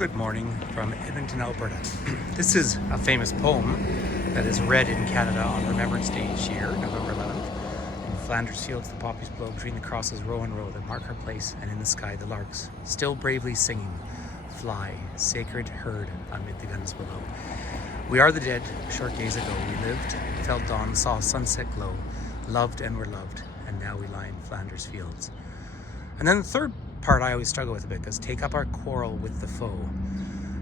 Good morning from Edmonton, Alberta. This is a famous poem that is read in Canada on Remembrance Day each year, November 11th. In Flanders fields the poppies blow, between the crosses row and row that mark our place, and in the sky the larks, still bravely singing, fly, sacred herd amid the guns below. We are the dead, a short days ago we lived, felt dawn, saw sunset glow, loved and were loved, and now we lie in Flanders fields. And then the third part I always struggle with a bit, because take up our quarrel with the foe.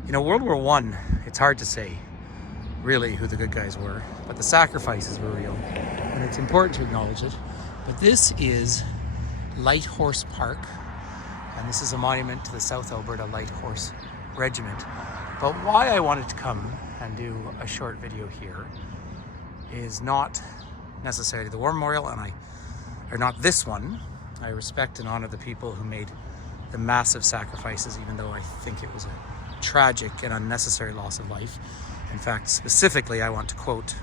You know, World War I, it's hard to say really who the good guys were, but the sacrifices were real, and it's important to acknowledge it. But this is Light Horse Park, and this is a monument to the South Alberta Light Horse Regiment. But why I wanted to come and do a short video here is not necessarily the War Memorial, or not this one. I respect and honor the people who made the massive sacrifices, even though I think it was a tragic and unnecessary loss of life. In fact, specifically, I want to quote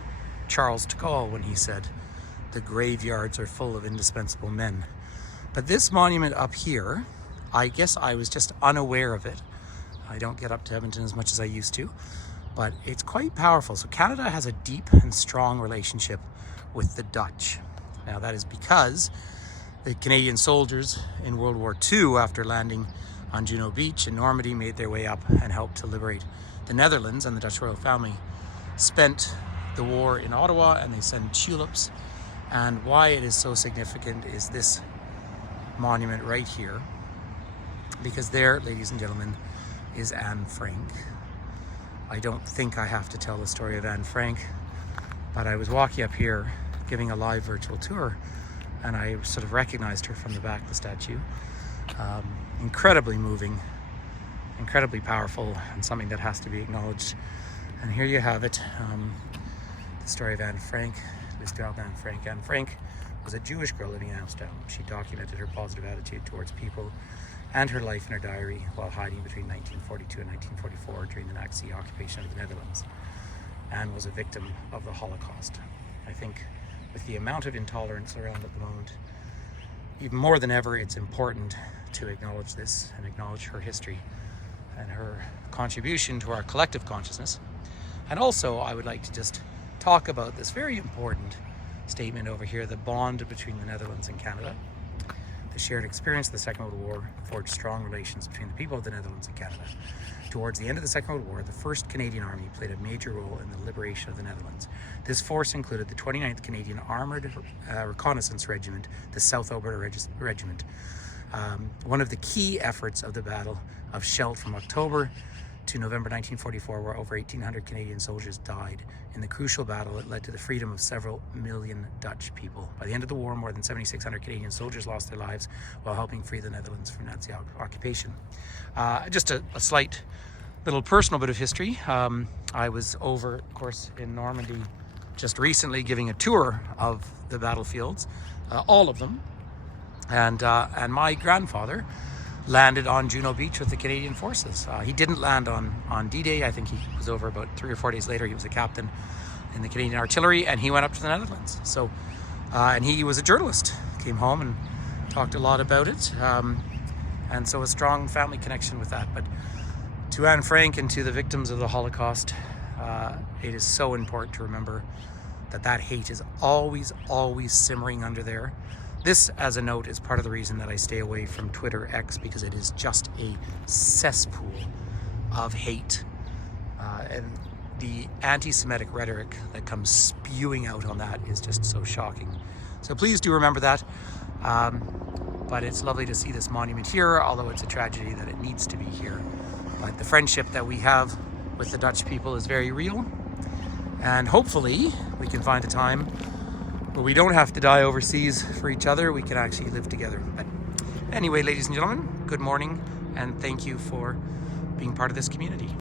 Charles de Gaulle when he said, "The graveyards are full of indispensable men." But this monument up here, I guess I was just unaware of it. I don't get up to Edmonton as much as I used to, but it's quite powerful. So Canada has a deep and strong relationship with the Dutch. Now that is because the Canadian soldiers in World War II, after landing on Juno Beach in Normandy, made their way up and helped to liberate the Netherlands, and the Dutch royal family spent the war in Ottawa, and they sent tulips. And why it is so significant is this monument right here, because there, ladies and gentlemen, is Anne Frank. I don't think I have to tell the story of Anne Frank, but I was walking up here giving a live virtual tour, and I sort of recognized her from the back of the statue. Incredibly moving, incredibly powerful, and something that has to be acknowledged. And here you have it, the story of Anne Frank, l'histoire d'Anne Frank. Anne Frank was a Jewish girl living in Amsterdam. She documented her positive attitude towards people and her life in her diary while hiding between 1942 and 1944 during the Nazi occupation of the Netherlands. Anne was a victim of the Holocaust. I think with the amount of intolerance around at the moment, even more than ever, it's important to acknowledge this and acknowledge her history and her contribution to our collective consciousness. And also, I would like to just talk about this very important statement over here, the bond between the Netherlands and Canada. The shared experience of the Second World War forged strong relations between the people of the Netherlands and Canada. Towards the end of the Second World War, the 1st Canadian Army played a major role in the liberation of the Netherlands. This force included the 29th Canadian Armoured Reconnaissance Regiment, the South Alberta Regiment. One of the key efforts of the Battle of Scheldt from October to November 1944, where over 1,800 Canadian soldiers died. In the crucial battle, it led to the freedom of several million Dutch people. By the end of the war, more than 7,600 Canadian soldiers lost their lives while helping free the Netherlands from Nazi occupation. Just a slight little personal bit of history. I was over, of course, in Normandy just recently giving a tour of the battlefields, all of them. And my grandfather landed on Juno Beach with the Canadian forces. He didn't land on D-Day. I think he was over about 3 or 4 days later. He was a captain in the Canadian artillery, and he went up to the Netherlands. So, and he was a journalist. Came home and talked a lot about it. And so a strong family connection with that. But to Anne Frank and to the victims of the Holocaust, it is so important to remember that hate is always, always simmering under there. This, as a note, is part of the reason that I stay away from Twitter X, because it is just a cesspool of hate. And the anti-Semitic rhetoric that comes spewing out on that is just so shocking. So please do remember that. But it's lovely to see this monument here, although it's a tragedy that it needs to be here. But the friendship that we have with the Dutch people is very real. And hopefully we can find a time where we don't have to die overseas for each other. We can actually live together. But anyway, ladies and gentlemen, good morning, and thank you for being part of this community.